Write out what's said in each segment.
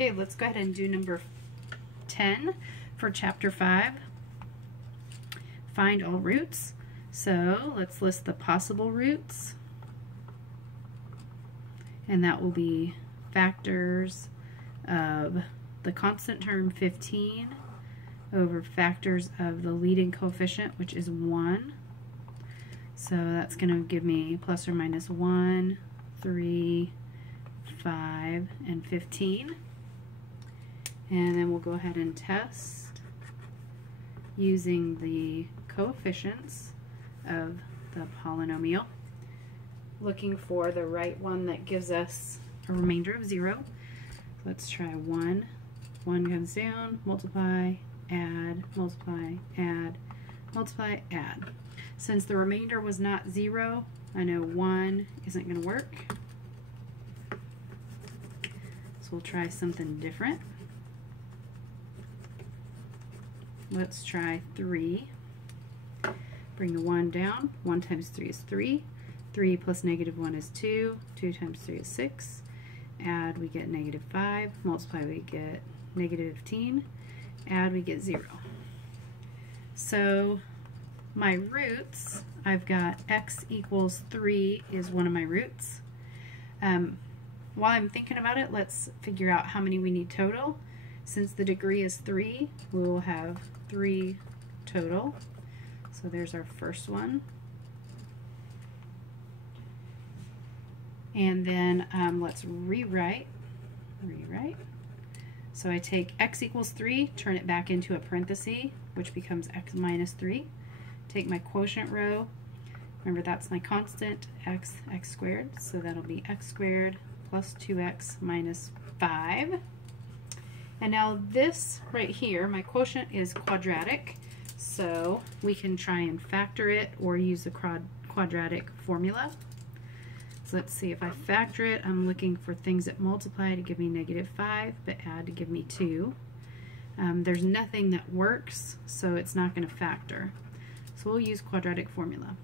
Okay, let's go ahead and do number 10 for chapter 5. Find all roots. So let's list the possible roots. And that will be factors of the constant term 15 over factors of the leading coefficient, which is 1. So that's going to give me plus or minus 1, 3, 5, and 15. And then we'll go ahead and test using the coefficients of the polynomial, looking for the right one that gives us a remainder of 0. Let's try 1. 1 comes down, multiply, add, multiply, add, multiply, add. Since the remainder was not 0, I know 1 isn't going to work. So we'll try something different. Let's try 3. Bring the 1 down. 1 times 3 is 3. 3 plus negative 1 is 2. 2 times 3 is 6. Add, we get negative 5. Multiply, we get negative 15. Add, we get 0. So my roots, I've got x equals 3 is one of my roots. While I'm thinking about it, let's figure out how many we need total. Since the degree is 3, we will have 3 total. So there's our first one. And then let's rewrite. So I take x equals 3, turn it back into a parenthesis, which becomes x minus 3. Take my quotient row. Remember, that's my constant, x squared. So that'll be x squared plus 2x minus 5. And now this right here, my quotient is quadratic, so we can try and factor it or use the quadratic formula. So let's see, if I factor it, I'm looking for things that multiply to give me negative 5, but add to give me 2. There's nothing that works, so it's not going to factor. So we'll use quadratic formula.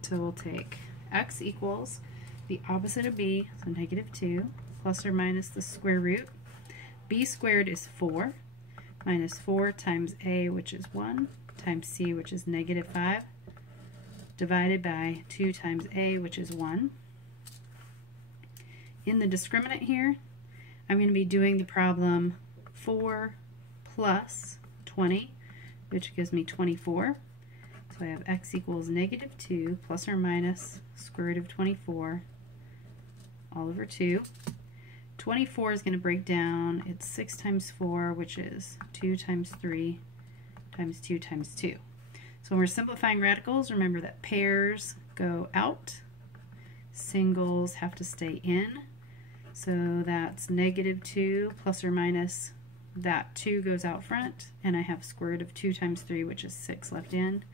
So we'll take x equals the opposite of b, so negative 2, plus or minus the square root. B squared is 4, minus 4 times a, which is 1, times c, which is negative 5, divided by 2 times a, which is 1. In the discriminant here, I'm going to be doing the problem 4 plus 20, which gives me 24. So I have x equals negative 2 plus or minus square root of 24 all over 2. 24 is going to break down. It's 6 times 4, which is 2 times 3 times 2 times 2. So when we're simplifying radicals, remember that pairs go out, singles have to stay in. So that's negative 2 plus or minus that 2 goes out front, and I have square root of 2 times 3, which is 6 left in,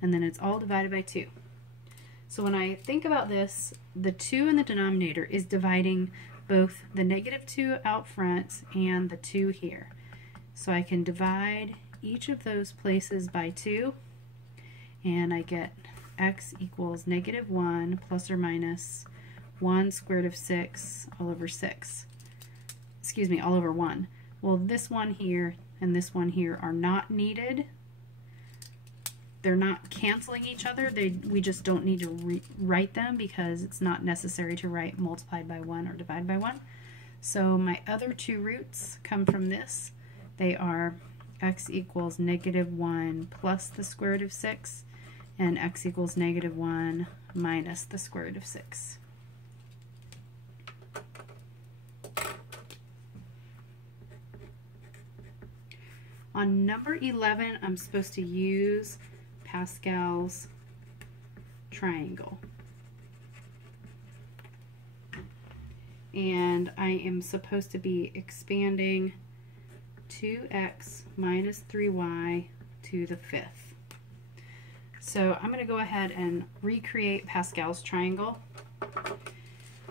and then it's all divided by 2. So when I think about this, the 2 in the denominator is dividing both the negative 2 out front and the 2 here. So I can divide each of those places by 2, and I get x equals negative 1 plus or minus 1 square root of 6 all over 6. Excuse me, all over 1. Well, this one here and this one here are not needed. They're not canceling each other. We just don't need to write them because it's not necessary to write multiplied by 1 or divided by 1. So my other two roots come from this. They are x equals negative 1 plus the square root of 6 and x equals negative 1 minus the square root of 6. On number 11, I'm supposed to use Pascal's triangle. And I am supposed to be expanding 2x minus 3y to the 5th. So I'm going to go ahead and recreate Pascal's triangle.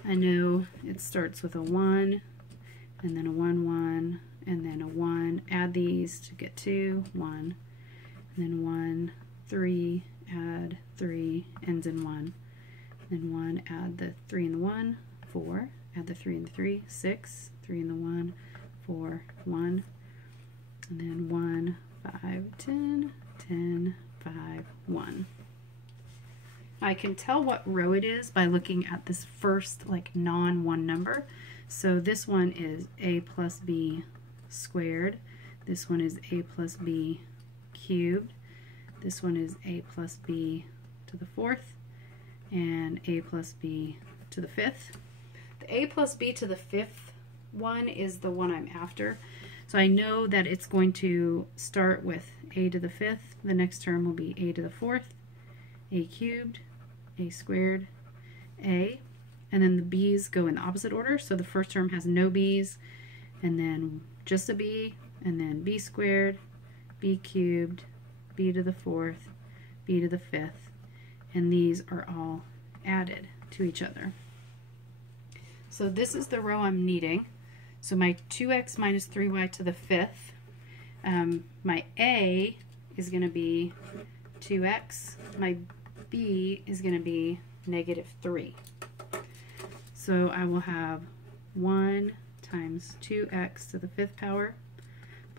I know it starts with a 1, and then a 1, 1, and then a 1. Add these to get 2, 1, and then 1, 3, add 3, ends in 1. Then 1, add the 3 and the 1, 4, add the 3 and the 3, 6, 3 and the 1, 4, 1, and then 1, 5, 10, 10, 5, 1. I can tell what row it is by looking at this first like non-1 number. So this one is a plus b squared. This one is a plus b cubed. This one is a plus b to the 4th and a plus b to the 5th. The a plus b to the 5th one is the one I'm after. So I know that it's going to start with a to the 5th. The next term will be a to the 4th, a cubed, a squared, a, and then the b's go in the opposite order. So the first term has no b's, and then just a b, and then b squared, b cubed, b to the 4th, b to the 5th, and these are all added to each other. So this is the row I'm needing. So my 2x minus 3y to the 5th, my a is going to be 2x, my b is going to be negative 3. So I will have 1 times 2x to the 5th power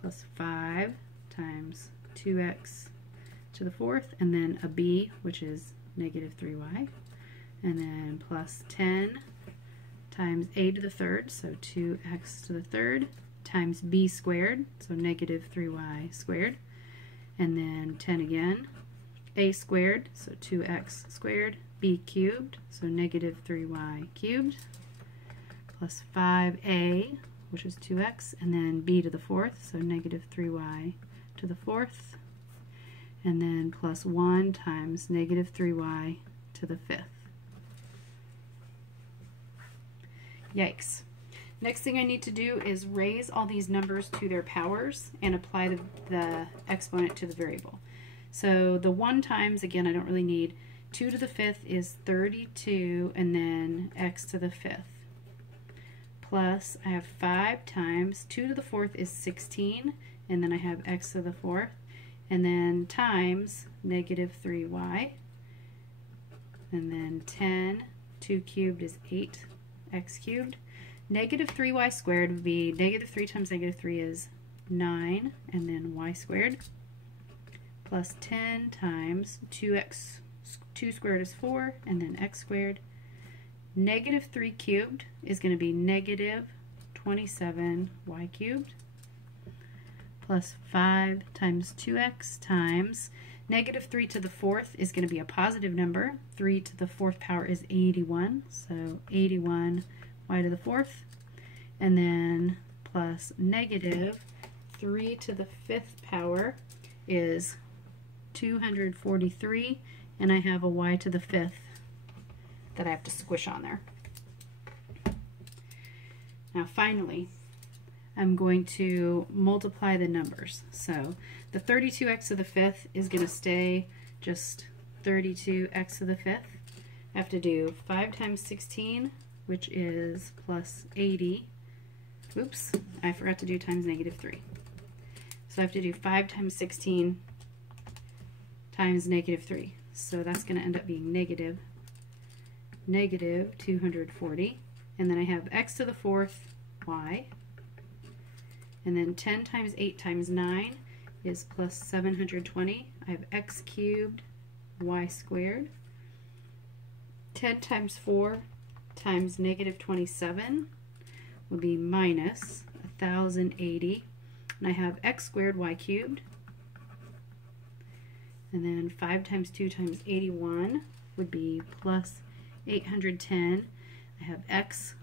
plus 5 times 2x to the 4th, and then a b, which is negative 3y, and then plus 10 times a to the 3rd, so 2x to the 3rd, times b squared, so negative 3y squared, and then 10 again, a squared, so 2x squared, b cubed, so negative 3y cubed, plus 5a, which is 2x, and then b to the 4th, so negative 3y to the 4th, and then plus 1 times negative 3y to the 5th. Yikes. Next thing I need to do is raise all these numbers to their powers and apply the exponent to the variable. So the 1 times, again, I don't really need. 2 to the 5th is 32, and then x to the 5th. Plus, I have 5 times 2 to the 4th is 16, and then I have x to the 4th, and then times negative 3y, and then 10, 2 cubed is 8, x cubed. Negative 3y squared would be negative 3 times negative 3 is 9, and then y squared, plus 10 times 2x, 2 squared is 4, and then x squared. Negative 3 cubed is going to be negative 27y cubed, plus 5 times 2x times negative 3 to the 4th is going to be a positive number. 3 to the 4th power is 81, so 81 y to the 4th, and then plus negative 3 to the 5th power is 243, and I have a y to the 5th that I have to squish on there. Now finally, I'm going to multiply the numbers. So the 32x to the 5th is going to stay just 32x to the 5th. I have to do 5 times 16, which is plus 80. Oops, I forgot to do times negative 3. So I have to do 5 times 16 times negative 3. So that's going to end up being negative 240. And then I have x to the 4th, y. And then 10 times 8 times 9 is plus 720. I have x cubed, y squared. 10 times 4 times negative 27 would be minus 1080. And I have x squared, y cubed. And then 5 times 2 times 81 would be plus 810. I have x,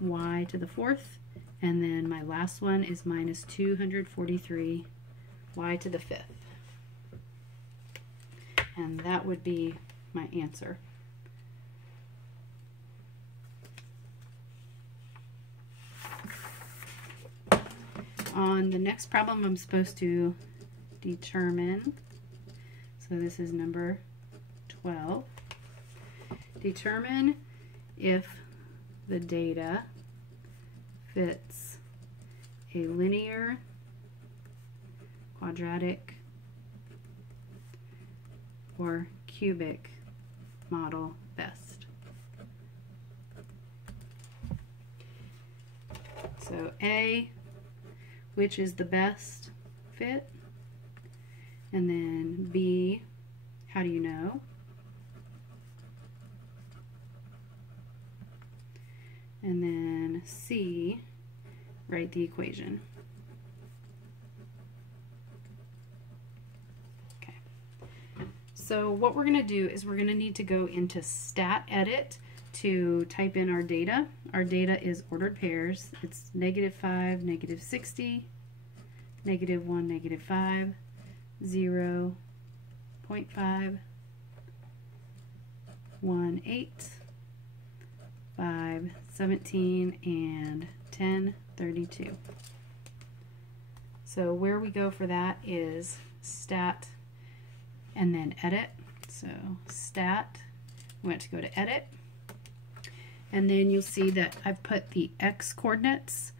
y to the 4th. And then my last one is minus 243 y to the 5th. And that would be my answer. On the next problem, I'm supposed to determine, so this is number 12, determine if the data fits a linear, quadratic, or cubic model best. So A, which is the best fit? And then B, how do you know? And then C, write the equation. Okay. So what we're going to do is we're going to need to go into stat edit to type in our data. Our data is ordered pairs. It's -5, -60, -1, -5, 0, 0.5, 1, 8, 5, 17, and 10, 32. So where we go for that is stat and then edit. So stat, we want to go to edit. And then you'll see that I've put the x coordinates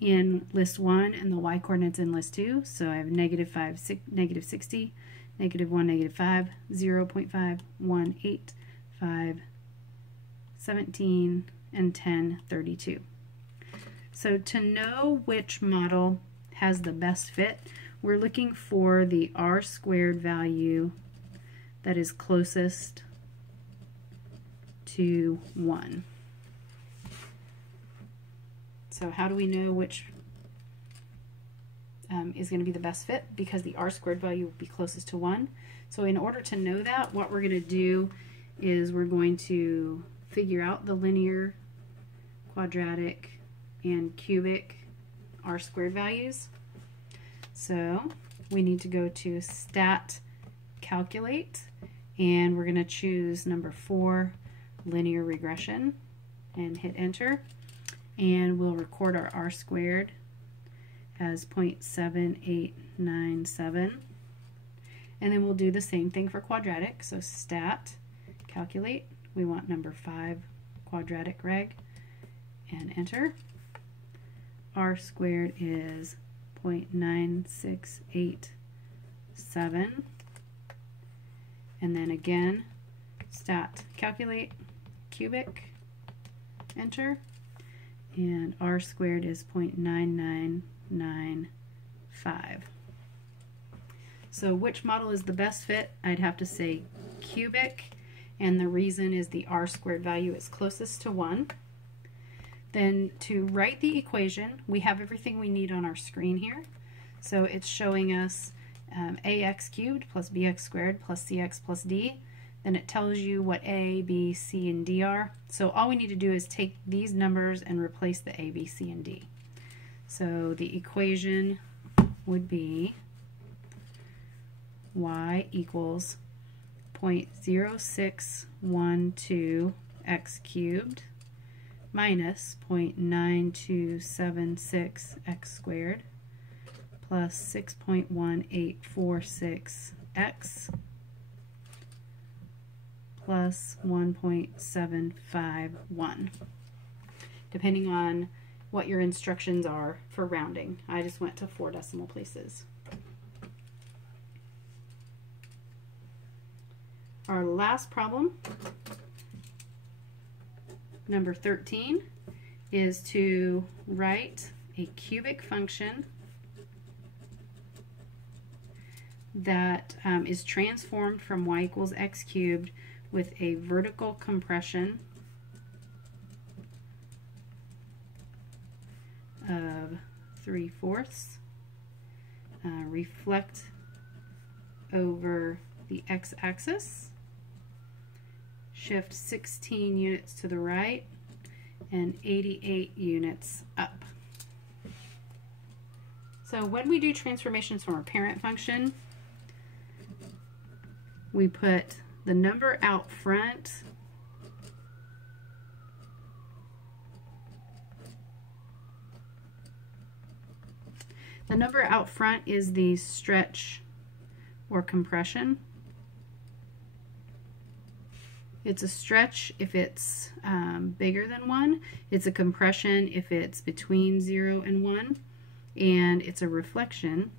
in list 1 and the y coordinates in list 2. So I have -5, -60, -1, -5, 0, 0.5, 1, 8, 5, 17, and 10, 32. So to know which model has the best fit, we're looking for the r squared value that is closest to 1. So how do we know which is going to be the best fit? Because the r squared value will be closest to 1. So in order to know that, what we're going to do is we're going to figure out the linear, quadratic, and cubic r squared values. So we need to go to stat calculate, and we're going to choose number 4, linear regression, and hit enter. And we'll record our r squared as 0.7897. And then we'll do the same thing for quadratic. So stat calculate, we want number 5, quadratic reg, and enter. R squared is 0.9687. And then again, stat calculate, cubic, enter. And r squared is 0.9995. So which model is the best fit? I'd have to say cubic, and the reason is the r squared value is closest to 1. Then to write the equation, we have everything we need on our screen here. So it's showing us ax cubed plus bx squared plus cx plus d. Then it tells you what a, b, c, and d are. So all we need to do is take these numbers and replace the a, b, c, and d. So the equation would be y equals 0.0612 x cubed minus 0.9276 x squared plus 6.1846 x plus 1.751, depending on what your instructions are for rounding. I just went to 4 decimal places. Our last problem, number 13, is to write a cubic function that is transformed from y equals x cubed with a vertical compression of 3/4, reflect over the x-axis, shift 16 units to the right, and 88 units up. So when we do transformations from our parent function, we put the number out front is the stretch or compression. It's a stretch if it's bigger than 1. It's a compression if it's between 0 and 1. And it's a reflection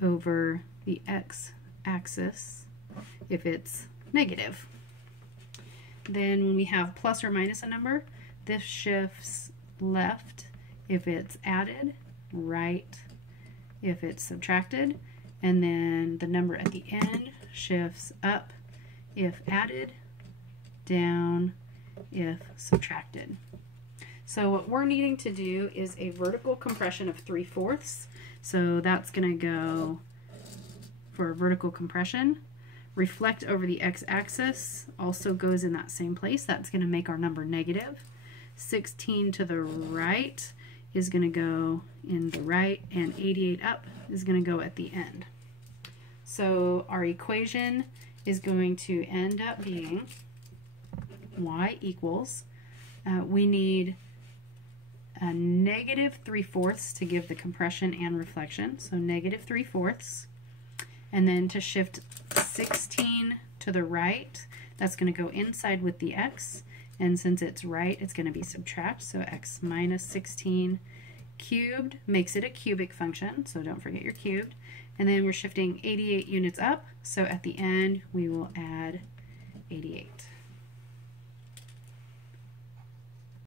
over the x-axis if it's negative. Then when we have plus or minus a number, this shifts left if it's added, right if it's subtracted, and then the number at the end shifts up if added, down if subtracted. So what we're needing to do is a vertical compression of 3/4. So that's going to go for a vertical compression. Reflect over the x-axis also goes in that same place. That's going to make our number negative. 16 to the right is going to go in the right, and 88 up is going to go at the end. So our equation is going to end up being y equals, we need a negative 3/4 to give the compression and reflection, so negative 3/4. And then to shift 16 to the right, that's going to go inside with the x, and since it's right, it's going to be subtract, so x minus 16 cubed makes it a cubic function, so don't forget your cubed. And then we're shifting 88 units up, so at the end we will add